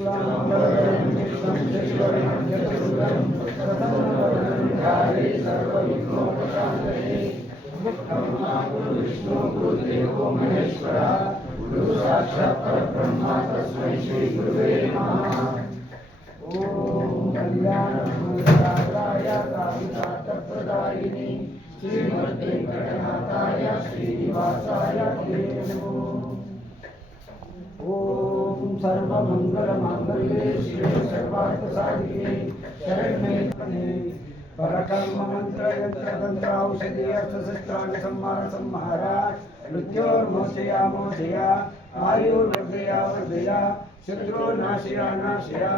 श्रीमद्वेंकटनाथाय श्रीनिवासाय नमो। ओम सर्वमंगलमांगल्ये शिवे सर्वार्थसाधिके शरण्ये परकर्म मंत्र यंत्र तंत्र औषधि अर्थशस्त्राणि संहार संहारा मृत्योर्मोचया मोचया आयुर्वर्धया वर्धया शत्रुर्नाशया नाशया।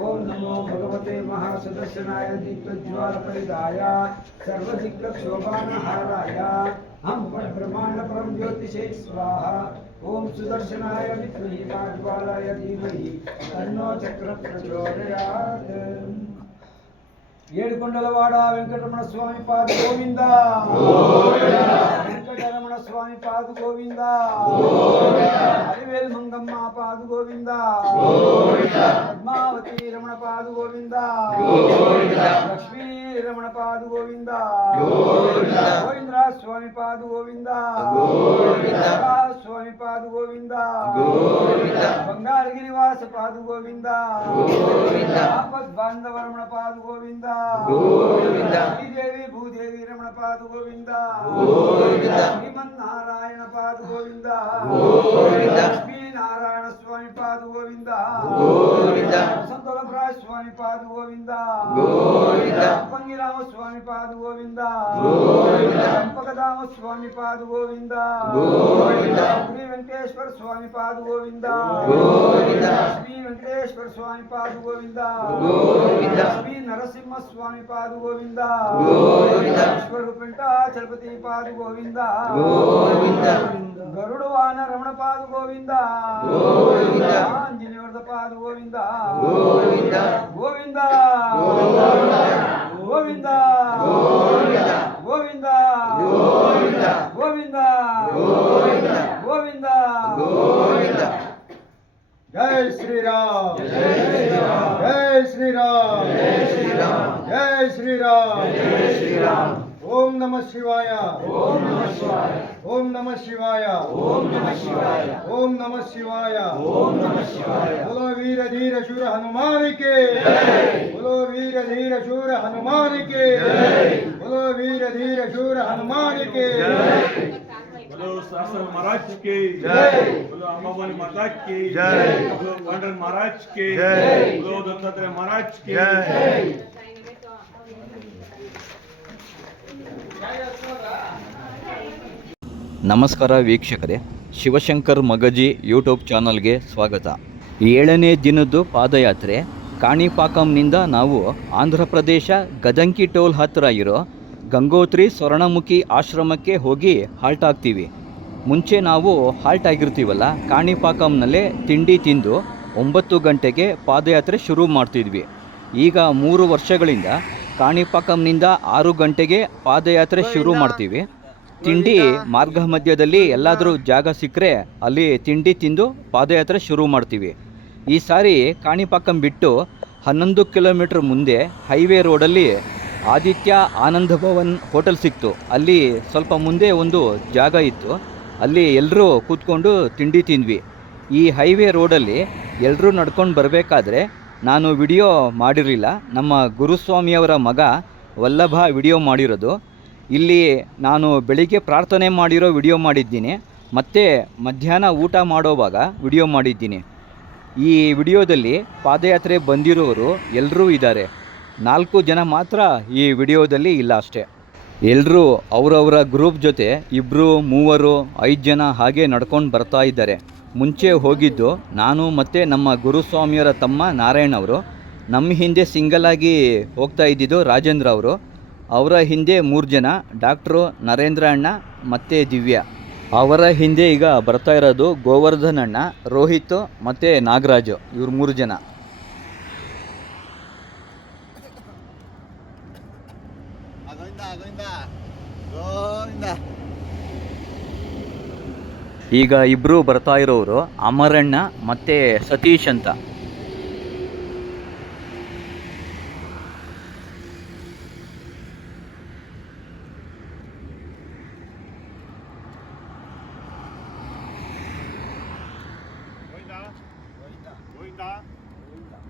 ओम नमो भगवते महासुदर्शनाय दीप्तज्वालपरिदाय सर्वदिक्प्रक्षोभानहाराय हम ब्रह्मांड परम ज्योतिषे स्वाहा। ओम सुदर्शनाय विद्महे महाज्वालाय धीमहि तन्नो चक्र प्रचोदयात्। ఏడుకొండలవాడ వెంకటరమణ స్వామి పాదు గోవింద, వెంకటరమణ స్వామి పాదు గోవింద, హరివేల్ మంగమ్మ పాదు గోవింద, పద్మావతి రమణ పాదు గోవింద, లక్ష్మీ రమణ పాదు గోవింద, గోవింద్ర స్వామి పాదు గోవింద, స్వామి పాదు గోవింద, బంగారగిరి వాస పాదు గోవింద, ఆపద్ బాంధవ రమణ పాదు గోవింద, శ్రీదేవి భూదేవి రమణ పాదు గోవింద, శ్రీమన్నారాయణ పాదు గోవింద, లక్ష్మీనారాయణ స్వామి పాదు గోవింద, సంతోలప్రాయ స్వామి పాదు గోవింద, పంగిరామ స్వామి పాదు గోవింద, చంపకదామ స్వామి పాదు గోవింద, శ్రీ వెంకటేశ్వర స్వామి పాదు గోవింద, శ్రీ వెంకటేశ్వర స్వామి పాదు గోవింద, శ్రీ నరసింహ స్వామి పాదు గోవింద, ఈశ్వరూపెంట చలపతి పాదు గోవింద, గరుడు వాన రమణ పాదు గోవింద, ఆంజనేయుడ పాదు గోవింద, గోవింద గోవింద గోవింద గోవింద గోవింద గోవింద గోవింద। జై శ్రీరామ్ జై శ్రీరామ్ జై శ్రీరామ్ జై శ్రీరామ్ జై శ్రీరామ్ జై శ్రీరామ్। ओम नमः शिवाय ओम नमः शिवाय ओम नमः शिवाय ओम नमः शिवाय ओम नमः शिवाय ओम नमः शिवाय। बोलो वीर धीर शूर हनुमान के जय, बोलो वीर धीर शूर हनुमान के जय, बोलो वीर धीर शूर हनुमान के जय, बोलो शासन महाराज के जय, बोलो अम्बावाली माता की जय, बोलो पांडुरंग महाराज के जय, बोलो दत्तात्रेय महाराज के जय। ನಮಸ್ಕಾರ ವೀಕ್ಷಕರೇ, ಶಿವಶಂಕರ್ ಮಗಜಿ ಯೂಟ್ಯೂಬ್ ಚಾನಲ್ಗೆ ಸ್ವಾಗತ। 7ನೇ ದಿನದ್ದು ಪಾದಯಾತ್ರೆ ಕಾಣಿಪಾಕಂನಿಂದ ನಾವು ಆಂಧ್ರ ಪ್ರದೇಶ ಗದಂಕಿ ಟೋಲ್ ಹತ್ತಿರ ಇರೋ ಗಂಗೋತ್ರಿ ಸ್ವರ್ಣಮುಖಿ ಆಶ್ರಮಕ್ಕೆ ಹೋಗಿ ಹಾಲ್ಟ್ ಆಗ್ತೀವಿ। ಮುಂಚೆ ನಾವು ಹಾಲ್ಟ್ ಆಗಿರ್ತೀವಲ್ಲ, ಕಾಣಿಪಾಕಂನಲ್ಲೇ ತಿಂಡಿ ತಿಂದು 9 ಗಂಟೆಗೆ ಪಾದಯಾತ್ರೆ ಶುರು ಮಾಡ್ತಿದ್ವಿ। ಈಗ 3 ವರ್ಷಗಳಿಂದ ಕಾಣಿಪಾಕಂನಿಂದ 6 ಗಂಟೆಗೆ ಪಾದಯಾತ್ರೆ ಶುರು ಮಾಡ್ತೀವಿ। ತಿಂಡಿ ಮಾರ್ಗ ಮಧ್ಯದಲ್ಲಿ ಎಲ್ಲಾದರೂ ಜಾಗ ಸಿಕ್ಕರೆ ಅಲ್ಲಿ ತಿಂಡಿ ತಿಂದು ಪಾದಯಾತ್ರೆ ಶುರು ಮಾಡ್ತೀವಿ। ಈ ಸಾರಿ ಕಾಣಿಪಾಕಂ ಬಿಟ್ಟು 11 ಕಿಲೋಮೀಟ್ರ್ ಮುಂದೆ ಹೈವೇ ರೋಡಲ್ಲಿ ಆದಿತ್ಯ ಆನಂದ ಭವನ್ ಹೋಟೆಲ್ ಸಿಕ್ತು। ಅಲ್ಲಿ ಸ್ವಲ್ಪ ಮುಂದೆ ಒಂದು ಜಾಗ ಇತ್ತು, ಅಲ್ಲಿ ಎಲ್ಲರೂ ಕೂತ್ಕೊಂಡು ತಿಂಡಿ ತಿಂದ್ವಿ। ಈ ಹೈವೇ ರೋಡಲ್ಲಿ ಎಲ್ಲರೂ ನಡ್ಕೊಂಡು ಬರಬೇಕಾದ್ರೆ ನಾನು ವಿಡಿಯೋ ಮಾಡಿರಲಿಲ್ಲ, ನಮ್ಮ ಗುರುಸ್ವಾಮಿಯವರ ಮಗ ವಲ್ಲಭ ವಿಡಿಯೋ ಮಾಡಿರೋದು। ಇಲ್ಲಿ ನಾನು ಬೆಳಿಗ್ಗೆ ಪ್ರಾರ್ಥನೆ ಮಾಡಿರೋ ವಿಡಿಯೋ ಮಾಡಿದ್ದೀನಿ, ಮತ್ತು ಮಧ್ಯಾಹ್ನ ಊಟ ಮಾಡೋವಾಗ ವಿಡಿಯೋ ಮಾಡಿದ್ದೀನಿ। ಈ ವಿಡಿಯೋದಲ್ಲಿ ಪಾದಯಾತ್ರೆ ಬಂದಿರೋರು ಎಲ್ಲರೂ ಇದ್ದಾರೆ, 4 ಜನ ಮಾತ್ರ ಈ ವಿಡಿಯೋದಲ್ಲಿ ಇಲ್ಲ ಅಷ್ಟೇ। ಎಲ್ಲರೂ ಅವರವರ ಗ್ರೂಪ್ ಜೊತೆ 2, 3, 5 ಜನ ಹಾಗೆ ನಡ್ಕೊಂಡು ಬರ್ತಾ ಇದ್ದಾರೆ। ಮುಂಚೆ ಹೋಗಿದ್ದು ನಾನು ಮತ್ತು ನಮ್ಮ ಗುರುಸ್ವಾಮಿಯವರ ತಮ್ಮ ನಾರಾಯಣ್ ಅವರು, ನಮ್ಮ ಹಿಂದೆ ಸಿಂಗಲಾಗಿ ಹೋಗ್ತಾ ಇದ್ದಿದ್ದು ರಾಜೇಂದ್ರ ಅವರು, ಅವರ ಹಿಂದೆ 3 ಜನ, ಡಾಕ್ಟ್ರು ನರೇಂದ್ರ ಅಣ್ಣ ಮತ್ತು ದಿವ್ಯಾ, ಅವರ ಹಿಂದೆ ಈಗ ಬರ್ತಾ ಇರೋದು ಗೋವರ್ಧನ್ ಅಣ್ಣ, ರೋಹಿತ್ ಮತ್ತು ನಾಗರಾಜು, ಇವ್ರು 3 ಜನ। ಈಗ ಇಬ್ಬರು ಬರ್ತಾ ಇರೋರು ಅಮರಣ್ಣ ಮತ್ತು ಸತೀಶ್ ಅಂತ।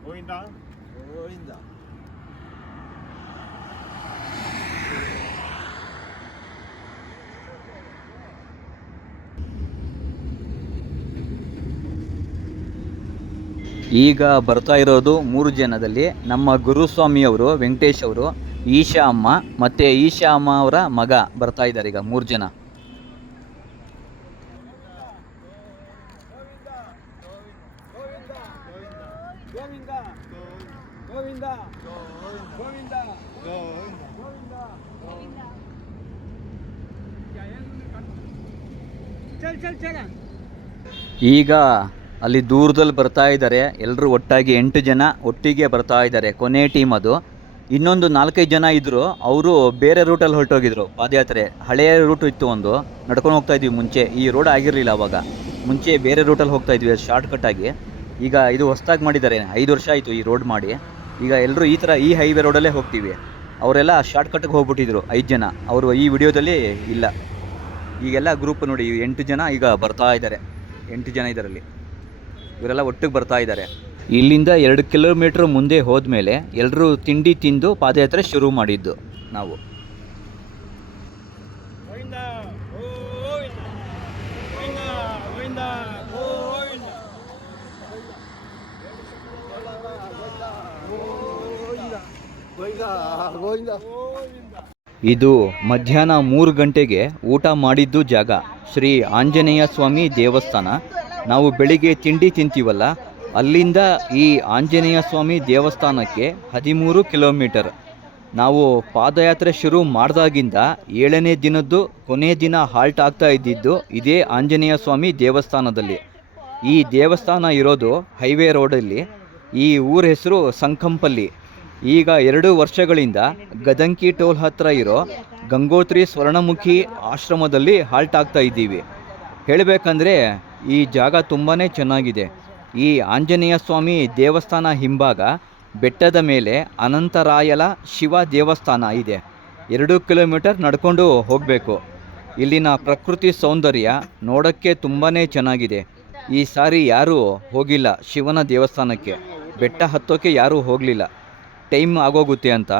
ಗೋವಿಂದ ಗೋವಿಂದ. ಈಗ ಬರ್ತಾ ಇರೋದು 3 ಜನದಲ್ಲಿ ನಮ್ಮ ಗುರುಸ್ವಾಮಿಯವರು ವೆಂಕಟೇಶ್ ಅವರು, ಈಶಾ ಅಮ್ಮ ಮತ್ತು ಈಶಾ ಅಮ್ಮ ಅವರ ಮಗ ಬರ್ತಾ ಇದ್ದಾರೆ ಈಗ 3 ಜನ. ಗೋವಿಂದ ಗೋವಿಂದ ಗೋವಿಂದ ಈಗ ಅಲ್ಲಿ ದೂರದಲ್ಲಿ ಬರ್ತಾ ಇದ್ದಾರೆ ಎಲ್ಲರೂ ಒಟ್ಟಾಗಿ 8 ಜನ ಒಟ್ಟಿಗೆ ಬರ್ತಾ ಇದ್ದಾರೆ. ಕೊನೆ ಟೀಮ್ ಅದು. ಇನ್ನೊಂದು 4-5 ಜನ ಇದ್ದರು, ಅವರು ಬೇರೆ ರೂಟಲ್ಲಿ ಹೊರಟೋಗಿದ್ರು ಪಾದಯಾತ್ರೆ. ಹಳೆಯ ರೂಟು ಇತ್ತು, ಒಂದು ನಡ್ಕೊಂಡು ಹೋಗ್ತಾ ಇದ್ವಿ ಮುಂಚೆ. ಈ ರೋಡ್ ಆಗಿರಲಿಲ್ಲ ಅವಾಗ, ಮುಂಚೆ ಬೇರೆ ರೂಟಲ್ಲಿ ಹೋಗ್ತಾ ಇದ್ವಿ ಶಾರ್ಟ್ಕಟ್ಟಾಗಿ. ಈಗ ಇದು ಹೊಸ್ದಾಗಿ ಮಾಡಿದ್ದಾರೆ, 5 ವರ್ಷ ಆಯಿತು ಈ ರೋಡ್ ಮಾಡಿ. ಈಗ ಎಲ್ಲರೂ ಈ ಹೈವೇ ರೋಡಲ್ಲೇ ಹೋಗ್ತೀವಿ. ಅವರೆಲ್ಲ ಶಾರ್ಟ್ಕಟ್ಗೆ ಹೋಗ್ಬಿಟ್ಟಿದ್ರು 5 ಜನ, ಅವರು ಈ ವಿಡಿಯೋದಲ್ಲಿ ಇಲ್ಲ. ಈಗೆಲ್ಲ ಗ್ರೂಪ್ ನೋಡಿ 8 ಜನ ಈಗ ಬರ್ತಾ ಇದ್ದಾರೆ. 8 ಜನ ಇದರಲ್ಲಿ, ಇವರೆಲ್ಲ ಒಟ್ಟಿಗೆ ಬರ್ತಾ ಇದ್ದಾರೆ. ಇಲ್ಲಿಂದ 2 ಕಿಲೋಮೀಟ್ರ್ ಮುಂದೆ ಹೋದ್ಮೇಲೆ ಎಲ್ಲರೂ ತಿಂಡಿ ತಿಂದು ಪಾದಯಾತ್ರೆ ಶುರು ಮಾಡಿದ್ದು ನಾವು. ಗೋವಿಂದ ಗೋವಿಂದ ಗೋವಿಂದ ಗೋವಿಂದ ಗೋವಿಂದ. ಇದು ಮಧ್ಯಾಹ್ನ 3 ಗಂಟೆಗೆ ಊಟ ಮಾಡಿದ್ದು ಜಾಗ, ಶ್ರೀ ಆಂಜನೇಯ ಸ್ವಾಮಿ ದೇವಸ್ಥಾನ. ನಾವು ಬೆಳಿಗ್ಗೆ ತಿಂಡಿ ತಿಂತೀವಲ್ಲ, ಅಲ್ಲಿಂದ ಈ ಆಂಜನೇಯ ಸ್ವಾಮಿ ದೇವಸ್ಥಾನಕ್ಕೆ 13 ಕಿಲೋಮೀಟರ್. ನಾವು ಪಾದಯಾತ್ರೆ ಶುರು ಮಾಡಿದಾಗಿಂದ 7ನೇ ದಿನದ್ದು ಕೊನೆ ದಿನ ಹಾಲ್ಟ್ ಆಗ್ತಾ ಇದ್ದಿದ್ದು ಇದೇ ಆಂಜನೇಯ ಸ್ವಾಮಿ ದೇವಸ್ಥಾನದಲ್ಲಿ. ಈ ದೇವಸ್ಥಾನ ಇರೋದು ಹೈವೇ ರೋಡಲ್ಲಿ. ಈ ಊರ ಹೆಸರು ಸಂಕಂಪಲ್ಲಿ. ಈಗ 2 ವರ್ಷಗಳಿಂದ ಗದಂಕಿ ಟೋಲ್ ಹತ್ರ ಇರೋ ಗಂಗೋತ್ರಿ ಸ್ವರ್ಣಮುಖಿ ಆಶ್ರಮದಲ್ಲಿ ಹಾಲ್ಟ್ ಆಗ್ತಾ ಇದ್ದೀವಿ. ಹೇಳಬೇಕಂದ್ರೆ ಈ ಜಾಗ ತುಂಬಾ ಚೆನ್ನಾಗಿದೆ. ಈ ಆಂಜನೇಯ ಸ್ವಾಮಿ ದೇವಸ್ಥಾನ ಹಿಂಭಾಗ ಬೆಟ್ಟದ ಮೇಲೆ ಅನಂತರಾಯಲ ಶಿವ ದೇವಸ್ಥಾನ ಇದೆ. 2 ಕಿಲೋಮೀಟರ್ ನಡ್ಕೊಂಡು ಹೋಗಬೇಕು. ಇಲ್ಲಿನ ಪ್ರಕೃತಿ ಸೌಂದರ್ಯ ನೋಡೋಕ್ಕೆ ತುಂಬಾ ಚೆನ್ನಾಗಿದೆ. ಈ ಸಾರಿ ಯಾರೂ ಹೋಗಿಲ್ಲ ಶಿವನ ದೇವಸ್ಥಾನಕ್ಕೆ, ಬೆಟ್ಟ ಹತ್ತೋಕ್ಕೆ ಯಾರೂ ಹೋಗಲಿಲ್ಲ, ಟೈಮ್ ಆಗೋಗುತ್ತೆ ಅಂತ.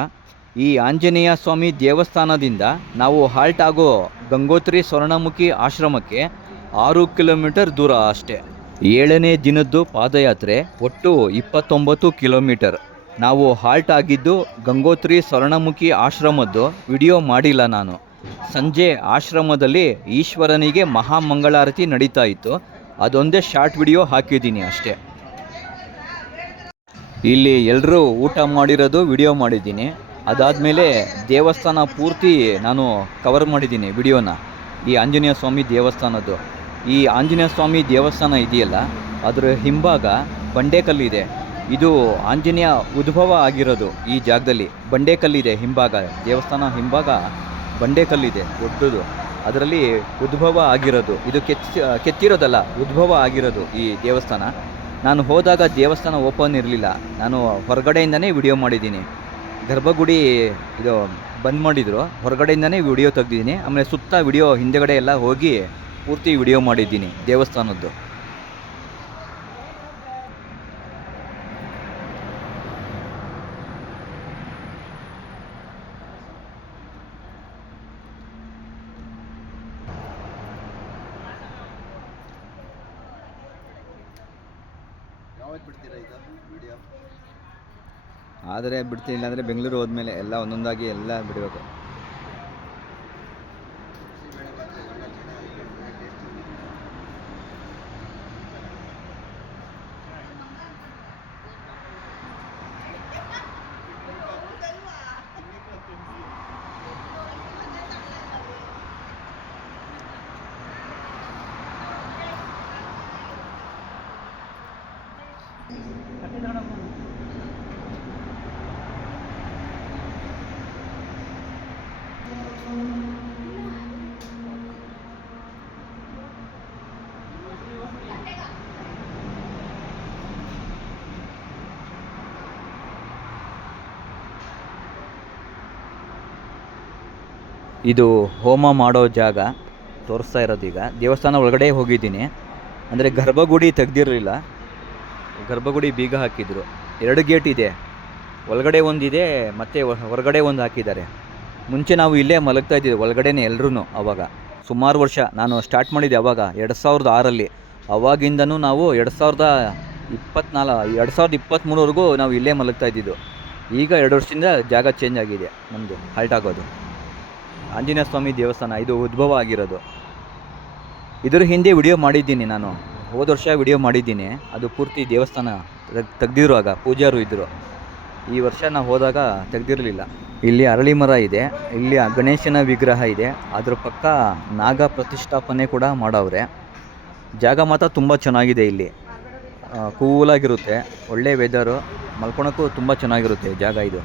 ಈ ಆಂಜನೇಯ ಸ್ವಾಮಿ ದೇವಸ್ಥಾನದಿಂದ ನಾವು ಹಾಲ್ಟ್ ಆಗೋ ಗಂಗೋತ್ರಿ ಸ್ವರ್ಣಮುಖಿ ಆಶ್ರಮಕ್ಕೆ 6 ಕಿಲೋಮೀಟರ್ ದೂರ ಅಷ್ಟೇ. 7ನೇ ದಿನದ್ದು ಪಾದಯಾತ್ರೆ ಒಟ್ಟು 29 ಕಿಲೋಮೀಟರ್. ನಾವು ಹಾಲ್ಟ್ ಆಗಿದ್ದು ಗಂಗೋತ್ರಿ ಸ್ವರ್ಣಮುಖಿ ಆಶ್ರಮದ್ದು ವಿಡಿಯೋ ಮಾಡಿಲ್ಲ ನಾನು. ಸಂಜೆ ಆಶ್ರಮದಲ್ಲಿ ಈಶ್ವರನಿಗೆ ಮಹಾಮಂಗಳಾರತಿ ನಡೀತಾ ಇತ್ತು, ಅದೊಂದೇ ಶಾರ್ಟ್ ವಿಡಿಯೋ ಹಾಕಿದ್ದೀನಿ ಅಷ್ಟೇ. ಇಲ್ಲಿ ಎಲ್ಲರೂ ಊಟ ಮಾಡಿರೋದು ವಿಡಿಯೋ ಮಾಡಿದ್ದೀನಿ. ಅದಾದಮೇಲೆ ದೇವಸ್ಥಾನ ಪೂರ್ತಿ ನಾನು ಕವರ್ ಮಾಡಿದ್ದೀನಿ ವಿಡಿಯೋನ. ಈ ಆಂಜನೇಯ ಸ್ವಾಮಿ ದೇವಸ್ಥಾನದ್ದು, ಈ ಆಂಜನೇಯ ಸ್ವಾಮಿ ದೇವಸ್ಥಾನ ಇದೆಯಲ್ಲ, ಅದರ ಹಿಂಭಾಗ ಬಂಡೆಕಲ್ಲಿದೆ. ಇದು ಆಂಜನೇಯ ಉದ್ಭವ ಆಗಿರೋದು ಈ ಜಾಗದಲ್ಲಿ. ಬಂಡೆಕಲ್ಲಿದೆ ಹಿಂಭಾಗ, ದೇವಸ್ಥಾನ ಹಿಂಭಾಗ ಬಂಡೆಕಲ್ಲಿದೆ ದೊಡ್ಡದು, ಅದರಲ್ಲಿ ಉದ್ಭವ ಆಗಿರೋದು. ಇದು ಕೆತ್ತಿರೋದಲ್ಲ, ಉದ್ಭವ ಆಗಿರೋದು ಈ ದೇವಸ್ಥಾನ. ನಾನು ಹೋದಾಗ ದೇವಸ್ಥಾನ ಓಪನ್ ಇರಲಿಲ್ಲ, ನಾನು ಹೊರಗಡೆಯಿಂದನೇ ವಿಡಿಯೋ ಮಾಡಿದ್ದೀನಿ. ಗರ್ಭಗುಡಿ ಇದು ಬಂದ್ ಮಾಡಿದರು, ಹೊರಗಡೆಯಿಂದನೇ ವಿಡಿಯೋ ತೆಗ್ದಿದ್ದೀನಿ. ಆಮೇಲೆ ಸುತ್ತ ವಿಡಿಯೋ ಹಿಂದೆಗಡೆ ಎಲ್ಲ ಹೋಗಿ ಪೂರ್ತಿ ವಿಡಿಯೋ ಮಾಡಿದ್ದೀನಿ ದೇವಸ್ಥಾನದ್ದು. ಯಾವತ್ತು ಬಿಡ್ತೀರಾ ಇದು ವಿಡಿಯೋ? ಆದರೆ ಬಿಡ್ತೀನಿ, ಇಲ್ಲಾಂದರೆ ಬೆಂಗಳೂರು ಹೋದ್ಮೇಲೆ ಎಲ್ಲ ಒಂದೊಂದಾಗಿ ಎಲ್ಲ ಬಿಡಬೇಕು. ಇದು ಹೋಮ ಮಾಡೋ ಜಾಗ ತೋರಿಸ್ತಾ ಇರೋದು. ಈಗ ದೇವಸ್ಥಾನ ಒಳಗಡೆ ಹೋಗಿದ್ದೀನಿ, ಅಂದರೆ ಗರ್ಭಗುಡಿ ತೆಗ್ದಿರಲಿಲ್ಲ, ಗರ್ಭಗುಡಿ ಬೀಗ ಹಾಕಿದ್ರು. 2 ಗೇಟ್ ಇದೆ, ಒಳಗಡೆ ಒಂದಿದೆ ಮತ್ತು ಹೊರಗಡೆ ಒಂದು ಹಾಕಿದ್ದಾರೆ. ಮುಂಚೆ ನಾವು ಇಲ್ಲೇ ಮಲಗ್ತಾ ಇದ್ದೀವಿ ಒಳಗಡೆನೇ ಎಲ್ಲರೂ. ಆವಾಗ ಸುಮಾರು ವರ್ಷ ನಾನು ಸ್ಟಾರ್ಟ್ ಮಾಡಿದ್ದೆ ಆವಾಗ 2006 ಅವಾಗಿಂದನೂ ನಾವು 2023ವರೆಗೂ ನಾವು ಇಲ್ಲೇ ಮಲಗ್ತಾ ಇದ್ದಿದ್ದು. ಈಗ 2 ವರ್ಷದಿಂದ ಜಾಗ ಚೇಂಜ್ ಆಗಿದೆ ನಮ್ಮದು ಹಾಲ್ಟ್ ಆಗೋದು. ಆಂಜನೇಯ ಸ್ವಾಮಿ ದೇವಸ್ಥಾನ ಇದು ಉದ್ಭವ ಆಗಿರೋದು. ಇದ್ರ ಹಿಂದೆ ವಿಡಿಯೋ ಮಾಡಿದ್ದೀನಿ ನಾನು, ಹೋದ ವರ್ಷ ವಿಡಿಯೋ ಮಾಡಿದ್ದೀನಿ. ಅದು ಪೂರ್ತಿ ದೇವಸ್ಥಾನ ತೆಗ್ದಿದ್ರು, ಆಗ ಪೂಜಾರು ಇದ್ದರು. ಈ ವರ್ಷ ನಾವು ಹೋದಾಗ ತೆಗ್ದಿರಲಿಲ್ಲ. ಇಲ್ಲಿ ಅರಳಿ ಮರ ಇದೆ, ಇಲ್ಲಿ ಗಣೇಶನ ವಿಗ್ರಹ ಇದೆ, ಅದ್ರ ಪಕ್ಕ ನಾಗ ಪ್ರತಿಷ್ಠಾಪನೆ ಕೂಡ ಮಾಡವ್ರೆ. ಜಾಗ ಮಾತ್ರ ತುಂಬ ಚೆನ್ನಾಗಿದೆ. ಇಲ್ಲಿ ಕೂಲಾಗಿರುತ್ತೆ, ಒಳ್ಳೆ ವೆದರು, ಮಲ್ಕೊಳಕ್ಕೂ ತುಂಬ ಚೆನ್ನಾಗಿರುತ್ತೆ ಜಾಗ ಇದು.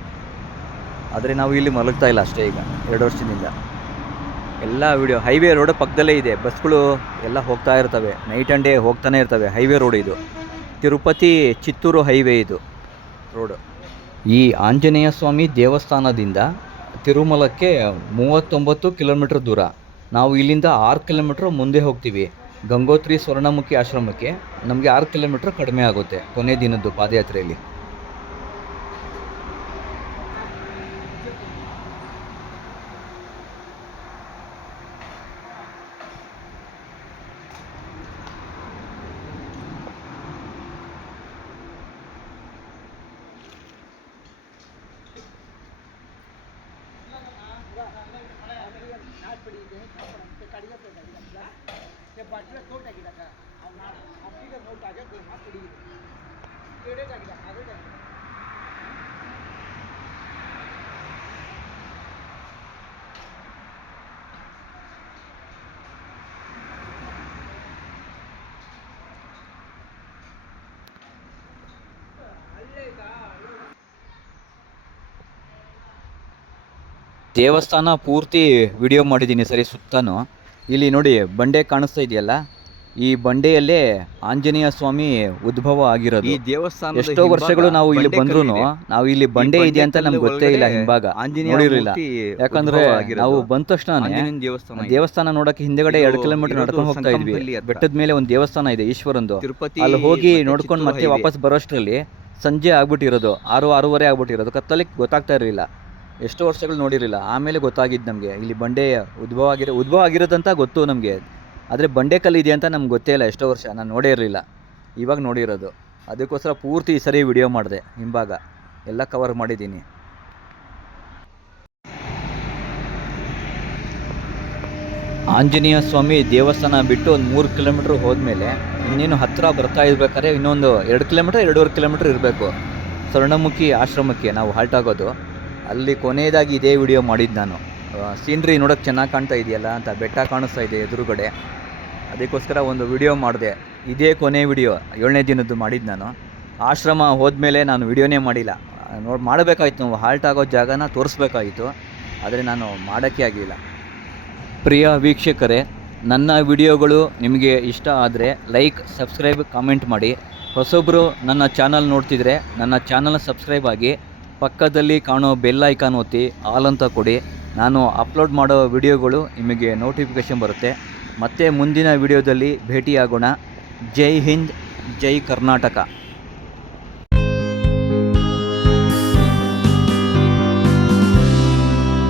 ಆದರೆ ನಾವು ಇಲ್ಲಿ ಮಲಗ್ತಾ ಇಲ್ಲ ಅಷ್ಟೇ. ಈಗ 2 ವರ್ಷದಿಂದ ಎಲ್ಲ ವಿಡಿಯೋ ಹೈವೇ ರೋಡ್ ಪಕ್ಕದಲ್ಲೇ ಇದೆ, ಬಸ್ಗಳು ಎಲ್ಲ ಹೋಗ್ತಾ ಇರ್ತವೆ, ನೈಟ್ ಆ್ಯಂಡ್ ಡೇ ಹೋಗ್ತಾನೆ ಇರ್ತವೆ. ಹೈವೇ ರೋಡ್ ಇದು, ತಿರುಪತಿ ಚಿತ್ತೂರು ಹೈವೇ ಇದು ರೋಡು. ಈ ಆಂಜನೇಯ ಸ್ವಾಮಿ ದೇವಸ್ಥಾನದಿಂದ ತಿರುಮಲಕ್ಕೆ 39 ಕಿಲೋಮೀಟ್ರ್ ದೂರ. ನಾವು ಇಲ್ಲಿಂದ 6 ಕಿಲೋಮೀಟ್ರ್ ಮುಂದೆ ಹೋಗ್ತೀವಿ. ಗಂಗೋತ್ರಿ ಸ್ವರ್ಣಮುಖಿ ಆಶ್ರಮಕ್ಕೆ ನಮಗೆ 6 ಕಿಲೋಮೀಟ್ರ್ ಕಡಿಮೆ ಆಗುತ್ತೆ ಕೊನೆ ದಿನದ್ದು ಪಾದಯಾತ್ರೆಯಲ್ಲಿ. ದೇವಸ್ಥಾನ ಪೂರ್ತಿ ವಿಡಿಯೋ ಮಾಡಿದ್ದೀನಿ ಸರಿ ಸುತ್ತಾನು. ಇಲ್ಲಿ ನೋಡಿ ಬಂಡೆ ಕಾಣಿಸ್ತಾ ಇದೆಯಲ್ಲ, ಈ ಬಂಡೆಯಲ್ಲೇ ಆಂಜನೇಯ ಸ್ವಾಮಿ ಉದ್ಭವ ಆಗಿರೋದು. ಈ ದೇವಸ್ಥಾನ ಎಷ್ಟೋ ವರ್ಷಗಳು ನಾವು ಇಲ್ಲಿ ಬಂದ್ರು ನಾವು ಇಲ್ಲಿ ಬಂಡೆ ಇದೆ ಅಂತ ನಮ್ಗೆ ಗೊತ್ತೇ ಇಲ್ಲ ಹಿಂಭಾಗ ನೋಡಿರಲಿಲ್ಲ. ಯಾಕಂದ್ರೆ ನಾವು ಬಂದ ತಕ್ಷಣ ದೇವಸ್ಥಾನ ನೋಡಕ್ಕೆ ಹಿಂದೆಗಡೆ 2 ಕಿಲೋಮೀಟರ್ ನಡ್ಕೊಂಡು ಹೋಗ್ತಾ ಇದ್ವಿ. ಬೆಟ್ಟದ ಮೇಲೆ ಒಂದು ದೇವಸ್ಥಾನ ಇದೆ ಈಶ್ವರಂದು. ಅಲ್ಲಿ ಹೋಗಿ ನೋಡ್ಕೊಂಡು ಮತ್ತೆ ವಾಪಸ್ ಬರೋಷ್ಟರಲ್ಲಿ ಸಂಜೆ ಆಗ್ಬಿಟ್ಟಿರೋದು, 6-6:30 ಆಗ್ಬಿಟ್ಟಿರೋದು. ಕತ್ತಲಿಕ್ಕೆ ಗೊತ್ತಾಗ್ತಾ ಇರಲಿಲ್ಲ, ಎಷ್ಟೋ ವರ್ಷಗಳು ನೋಡಿರಲಿಲ್ಲ. ಆಮೇಲೆ ಗೊತ್ತಾಗಿದ್ದು ನಮಗೆ ಇಲ್ಲಿ ಬಂಡೆ ಉದ್ಭವ ಆಗಿರೋದಂತ ಗೊತ್ತು ನಮಗೆ. ಆದರೆ ಬಂಡೆ ಕಲ್ಲಿದೆ ಅಂತ ನಮ್ಗೆ ಗೊತ್ತೇ ಇಲ್ಲ, ಎಷ್ಟೋ ವರ್ಷ ನಾನು ನೋಡೇ ಇರಲಿಲ್ಲ, ಇವಾಗ ನೋಡಿರೋದು. ಅದಕ್ಕೋಸ್ಕರ ಪೂರ್ತಿ ಈ ಸರಿ ವಿಡಿಯೋ ಮಾಡಿದೆ, ಹಿಂಭಾಗ ಎಲ್ಲ ಕವರ್ ಮಾಡಿದ್ದೀನಿ. ಆಂಜನೇಯ ಸ್ವಾಮಿ ದೇವಸ್ಥಾನ ಬಿಟ್ಟು ಒಂದು 3 ಕಿಲೋಮೀಟ್ರ್ ಹೋದ್ಮೇಲೆ ಇನ್ನೇನು ಹತ್ತಿರ ಬರ್ತಾ ಇರ್ಬೇಕಾದ್ರೆ ಇನ್ನೊಂದು 2 ಕಿಲೋಮೀಟ್ರ್ 2.5 ಕಿಲೋಮೀಟ್ರ್ ಇರಬೇಕು ಸ್ವರ್ಣಮುಖಿ ಆಶ್ರಮಕ್ಕೆ ನಾವು ಹಾಲ್ಟ್ ಆಗೋದು. ಅಲ್ಲಿ ಕೊನೆಯದಾಗಿ ಇದೇ ವಿಡಿಯೋ ಮಾಡಿದ್ದು ನಾನು. ಸೀನ್ರಿ ನೋಡೋಕ್ಕೆ ಚೆನ್ನಾಗಿ ಕಾಣ್ತಾ ಇದೆಯಲ್ಲ ಅಂತ, ಬೆಟ್ಟ ಕಾಣಿಸ್ತಾ ಇದೆ ಎದುರುಗಡೆ, ಅದಕ್ಕೋಸ್ಕರ ಒಂದು ವಿಡಿಯೋ ಮಾಡಿದೆ. ಇದೇ ಕೊನೆ ವಿಡಿಯೋ 7ನೇ ದಿನದ್ದು ಮಾಡಿದ್ದು ನಾನು. ಆಶ್ರಮ ಹೋದ್ಮೇಲೆ ನಾನು ವಿಡಿಯೋನೇ ಮಾಡಿಲ್ಲ. ಮಾಡಬೇಕಾಯ್ತು, ನಾವು ಹಾಲ್ಟ್ ಆಗೋ ಜಾಗನ ತೋರಿಸ್ಬೇಕಾಗಿತ್ತು, ಆದರೆ ನಾನು ಮಾಡೋಕ್ಕೆ ಆಗಲಿಲ್ಲ. ಪ್ರಿಯ ವೀಕ್ಷಕರೇ, ನನ್ನ ವಿಡಿಯೋಗಳು ನಿಮಗೆ ಇಷ್ಟ ಆದರೆ ಲೈಕ್, ಸಬ್ಸ್ಕ್ರೈಬ್, ಕಾಮೆಂಟ್ ಮಾಡಿ. ಹೊಸೊಬ್ಬರು ನನ್ನ ಚಾನಲ್ ನೋಡ್ತಿದ್ರೆ ನನ್ನ ಚಾನಲ್ ಸಬ್ಸ್ಕ್ರೈಬ್ ಆಗಿ, ಪಕ್ಕದಲ್ಲಿ ಕಾಣೋ ಬೆಲ್ ಐಕಾನ್ ಒತ್ತಿ ಆಲ್ ಅಂತ ಕೊಡಿ. ನಾನು ಅಪ್ಲೋಡ್ ಮಾಡೋ ವಿಡಿಯೋಗಳು ನಿಮಗೆ ನೋಟಿಫಿಕೇಷನ್ ಬರುತ್ತೆ. ಮತ್ತೆ ಮುಂದಿನ ವಿಡಿಯೋದಲ್ಲಿ ಭೇಟಿಯಾಗೋಣ. ಜೈ ಹಿಂದ್, ಜೈ ಕರ್ನಾಟಕ.